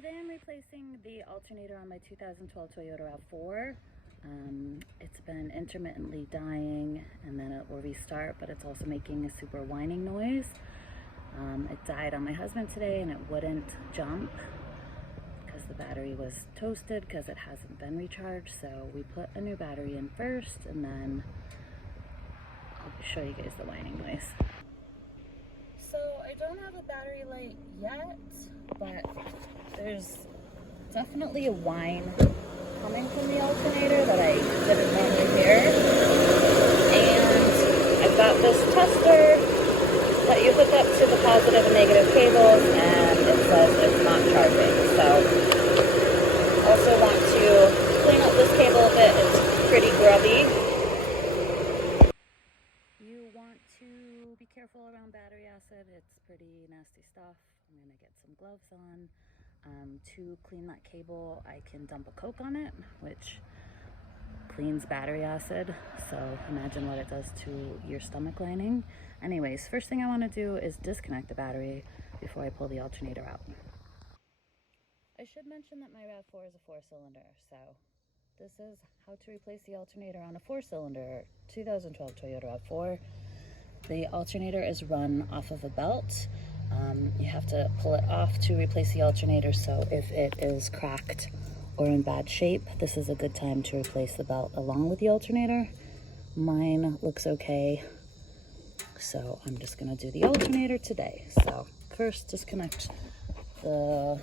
Today I'm replacing the alternator on my 2012 Toyota RAV4. It's been intermittently dying and then it will restart, but it's also making a super whining noise. It died on my husband today and it wouldn't jump because the battery was toasted because it hasn't been recharged. So we put a new battery in first and then I'll show you guys the whining noise. So I don't have a battery light yet, but there's definitely a whine coming from the alternator that I didn't normally hear. And I've got this tester that you hook up to the positive and negative cables, and it says it's not charging. So also want to clean up this cable a bit. It's pretty grubby. You want to be careful around battery acid. It's pretty nasty stuff. I'm gonna get some gloves on. To clean that cable, I can dump a Coke on it, which cleans battery acid. So imagine what it does to your stomach lining. Anyways, first thing I want to do is disconnect the battery before I pull the alternator out. I should mention that my RAV4 is a 4-cylinder, so this is how to replace the alternator on a 4-cylinder 2012 Toyota RAV4. The alternator is run off of a belt. You have to pull it off to replace the alternator, so if it is cracked or in bad shape, this is a good time to replace the belt along with the alternator. Mine looks okay, so I'm just going to do the alternator today. So first, disconnect the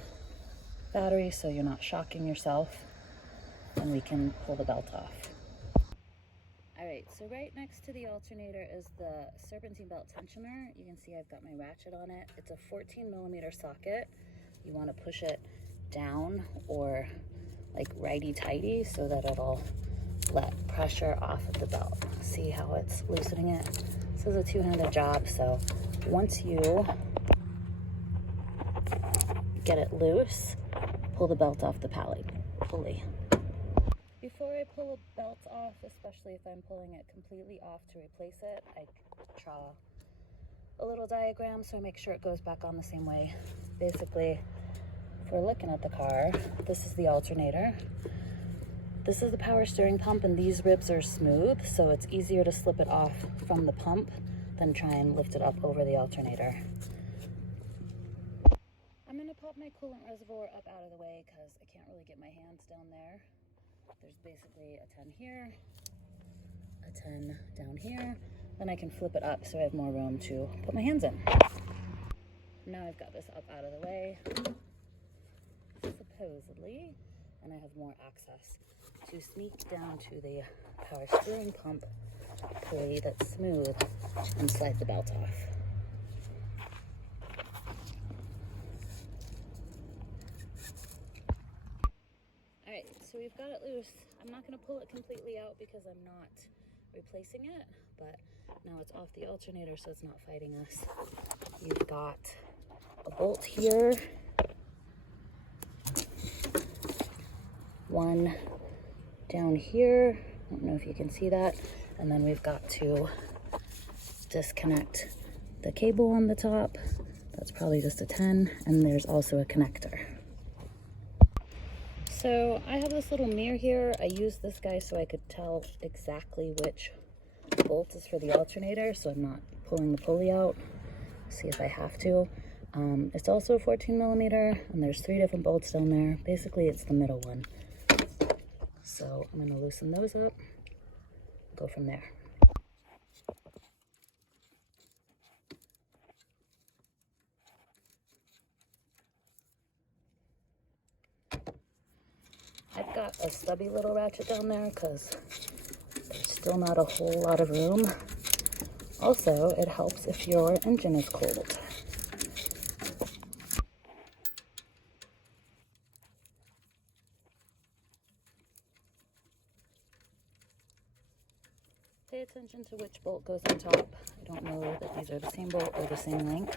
battery so you're not shocking yourself, and we can pull the belt off. Alright, so right next to the alternator is the serpentine belt tensioner. You can see I've got my ratchet on it. It's a 14mm socket. You want to push it down or like righty-tighty so that it'll let pressure off of the belt. See how it's loosening it? This is a two-handed job, so once you get it loose, pull the belt off the pallet fully. Before I pull a belt off, especially if I'm pulling it completely off to replace it, I draw a little diagram so I make sure it goes back on the same way. Basically, if we're looking at the car, this is the alternator. This is the power steering pump, and these ribs are smooth, so it's easier to slip it off from the pump than try and lift it up over the alternator. I'm gonna pop my coolant reservoir up out of the way because I can't really get my hands down there. There's basically a 10 here, a 10 down here, then I can flip it up so I have more room to put my hands in. Now I've got this up out of the way, supposedly, and I have more access to sneak down to the power steering pump pulley that's smooth and slide the belt off. Alright, so we've got it loose. I'm not going to pull it completely out because I'm not replacing it, but now it's off the alternator so it's not fighting us. You've got a bolt here, one down here, I don't know if you can see that, and then we've got to disconnect the cable on the top. That's probably just a 10, and there's also a connector. So I have this little mirror here. I used this guy so I could tell exactly which bolt is for the alternator, so I'm not pulling the pulley out. See if I have to. It's also a 14mm, and there's 3 different bolts down there. Basically, it's the middle one. So I'm going to loosen those up, go from there. I've got a stubby little ratchet down there because there's still not a whole lot of room. Also, it helps if your engine is cold. Pay attention to which bolt goes on top. I don't know that these are the same bolt or the same length.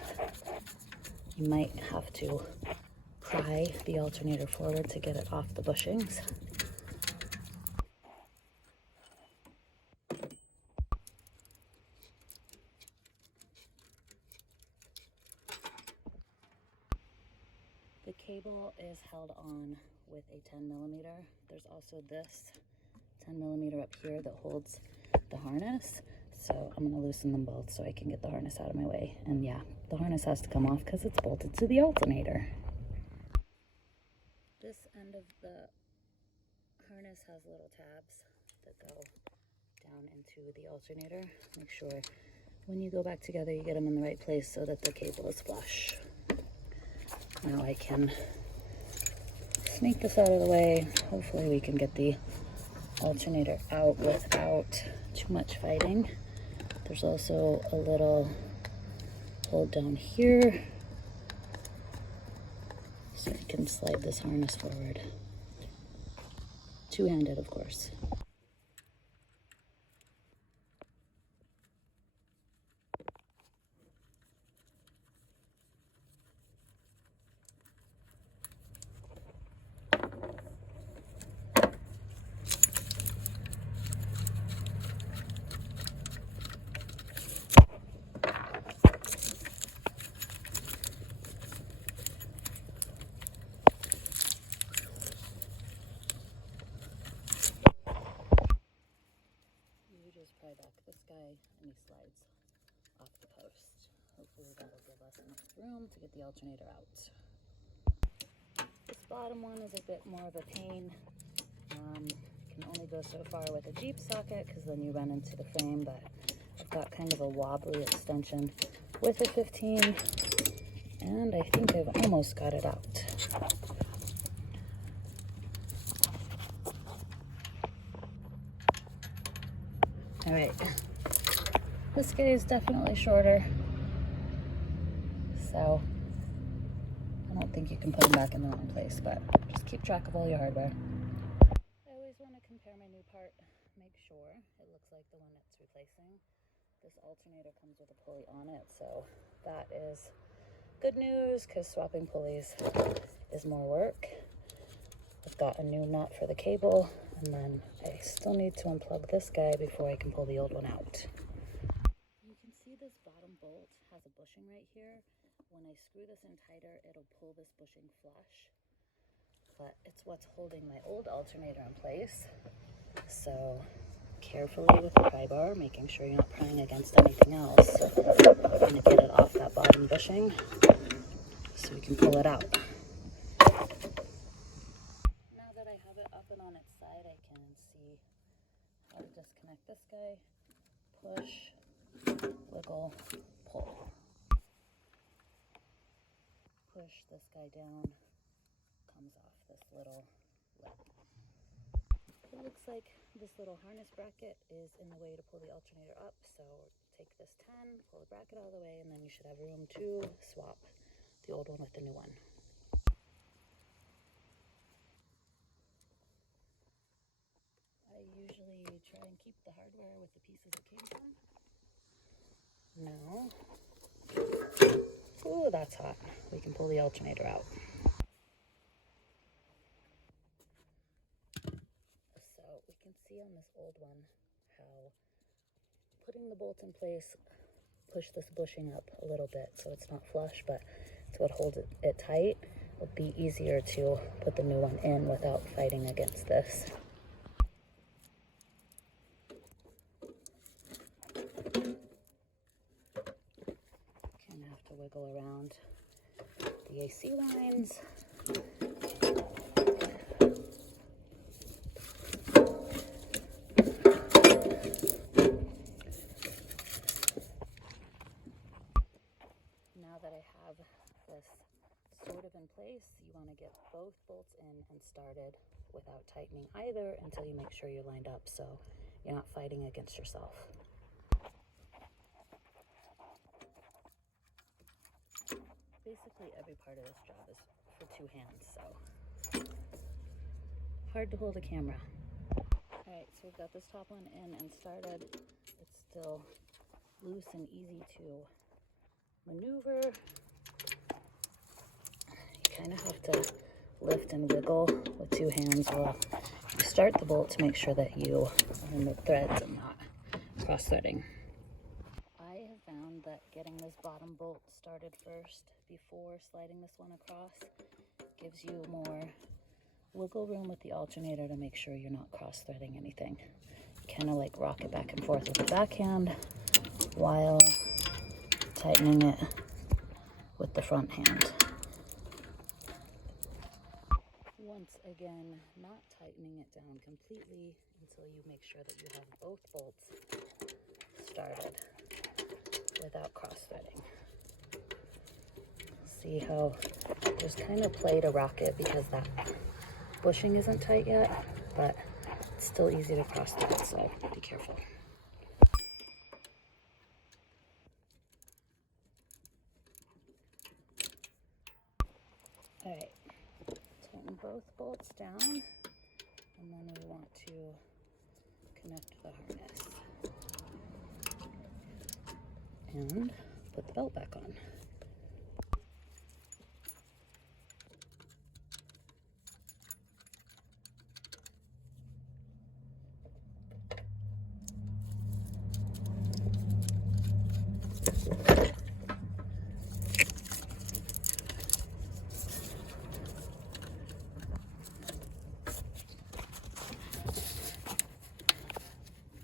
You might have to pry the alternator forward to get it off the bushings. The cable is held on with a 10mm. There's also this 10mm up here that holds the harness. So I'm gonna loosen them both so I can get the harness out of my way. And yeah, the harness has to come off because it's bolted to the alternator. This end of the harness has little tabs that go down into the alternator. Make sure when you go back together you get them in the right place so that the cable is flush. Now I can sneak this out of the way. Hopefully we can get the alternator out without too much fighting. There's also a little hold down here so I can slide this harness forward. Two-handed, of course. Pry back this guy and he slides off the post. Hopefully that'll give us enough room to get the alternator out. This bottom one is a bit more of a pain. You can only go so far with a Jeep socket because then you run into the frame, but I've got kind of a wobbly extension with a 15 and I think I've almost got it out. All right, this guy is definitely shorter, so I don't think you can put him back in the wrong place, but just keep track of all your hardware. I always want to compare my new part, make sure it looks like the one it's replacing. This alternator comes with a pulley on it, so that is good news because swapping pulleys is more work. I've got a new nut for the cable, and then I still need to unplug this guy before I can pull the old one out. You can see this bottom bolt has a bushing right here. When I screw this in tighter, it'll pull this bushing flush, but it's what's holding my old alternator in place. So carefully with the pry bar, making sure you're not prying against anything else. I'm gonna get it off that bottom bushing so we can pull it out. On its side, I can see how to disconnect this guy, push, wiggle, pull. Push this guy down, comes off this little lip. It looks like this little harness bracket is in the way to pull the alternator up, so take this 10, pull the bracket out of the way, and then you should have room to swap the old one with the new one. I usually try and keep the hardware with the pieces it came from. No. Ooh, that's hot. We can pull the alternator out. So we can see on this old one how putting the bolt in place, push this bushing up a little bit so it's not flush, but it's what holds it tight. It'll be easier to put the new one in without fighting against this. To wiggle around the AC lines. Now that I have this sort of in place, you want to get both bolts in and started without tightening either until you make sure you're lined up so you're not fighting against yourself. Basically every part of this job is for two hands, so hard to hold a camera. Alright, so we've got this top one in and started. It's still loose and easy to maneuver. You kind of have to lift and wiggle with two hands while you start the bolt to make sure that you are in the threads and not cross-threading. I have found that getting this this bottom bolt started first before sliding this one across. Gives you more wiggle room with the alternator to make sure you're not cross-threading anything. Kind of like rock it back and forth with the backhand while tightening it with the front hand. Once again, not tightening it down completely until you make sure that you have both bolts started without cross-threading. See how there's kind of play to rock it because that bushing isn't tight yet, but it's still easy to cross-thread, so be careful. All right, tighten both bolts down, and then we want to connect the harness and put the belt back on.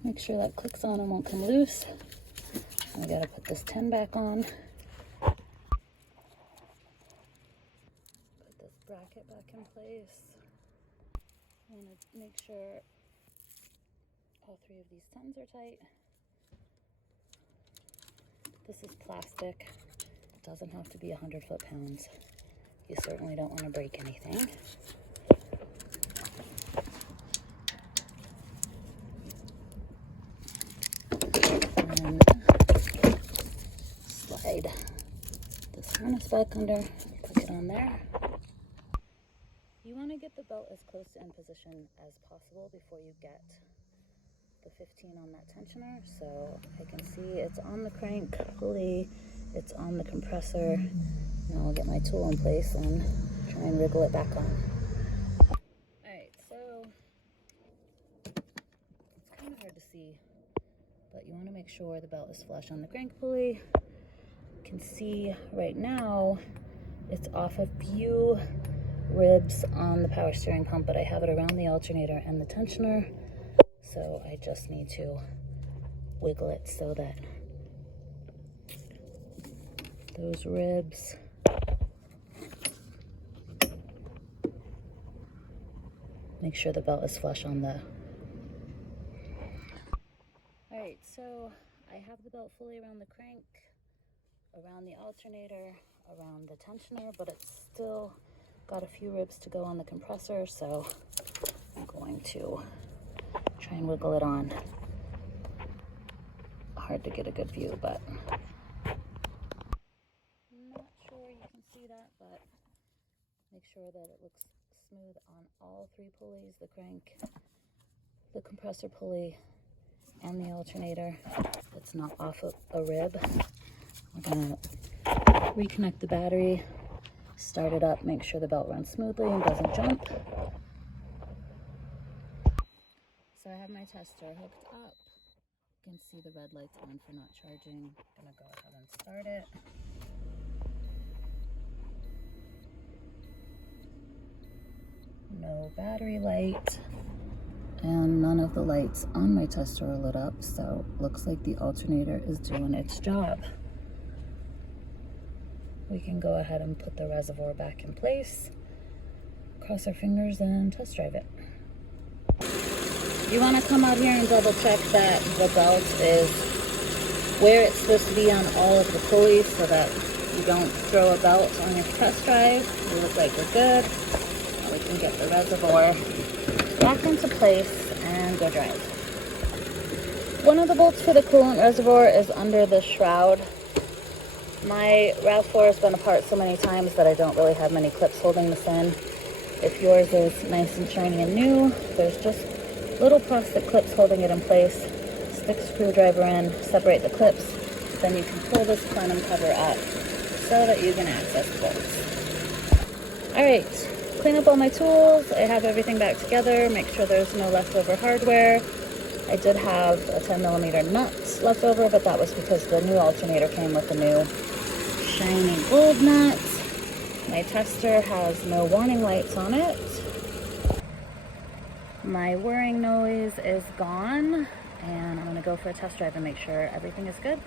Make sure that clicks on and won't come loose. I gotta put this 10 back on. Put this bracket back in place. I want to make sure all 3 of these 10s are tight. This is plastic. It doesn't have to be 100 foot-pounds. You certainly don't want to break anything. And slide this harness back under, put it on there. You want to get the belt as close to end position as possible before you get the 15 on that tensioner. So I can see it's on the crank pulley, it's on the compressor. Now I'll get my tool in place and try and wriggle it back on. Alright, so it's kind of hard to see, but you want to make sure the belt is flush on the crank pulley. You can see right now it's off a few ribs on the power steering pump, but I have it around the alternator and the tensioner, so I just need to wiggle it so that those ribs make sure the belt is flush on the... Alright, so I have the belt fully around the crank, around the alternator, around the tensioner, but it's still got a few ribs to go on the compressor, so I'm going to try and wiggle it on. Hard to get a good view, but I'm not sure you can see that, but make sure that it looks smooth on all 3 pulleys, the crank, the compressor pulley, and the alternator. It's not off a rib. We're gonna reconnect the battery, start it up, make sure the belt runs smoothly and doesn't jump. So I have my tester hooked up. You can see the red light's on for not charging. I'm gonna go ahead and start it. No battery light, and none of the lights on my tester are lit up, so looks like the alternator is doing its job. We can go ahead and put the reservoir back in place, cross our fingers, and test drive it. You want to come out here and double check that the belt is where it's supposed to be on all of the pulleys so that you don't throw a belt on your test drive. We look like we're good. Now we can get the reservoir back into place and go drive. One of the bolts for the coolant reservoir is under the shroud. My RAV4 has been apart so many times that I don't really have many clips holding this in. If yours is nice and shiny and new, there's just little plastic clips holding it in place. Stick a screwdriver in, separate the clips, then you can pull this plenum cover up so that you can access the bolts. Alright, clean up all my tools. I have everything back together, make sure there's no leftover hardware. I did have a 10mm nut left over, but that was because the new alternator came with the new shiny gold nut. My tester has no warning lights on it. My whirring noise is gone, and I'm gonna go for a test drive and make sure everything is good.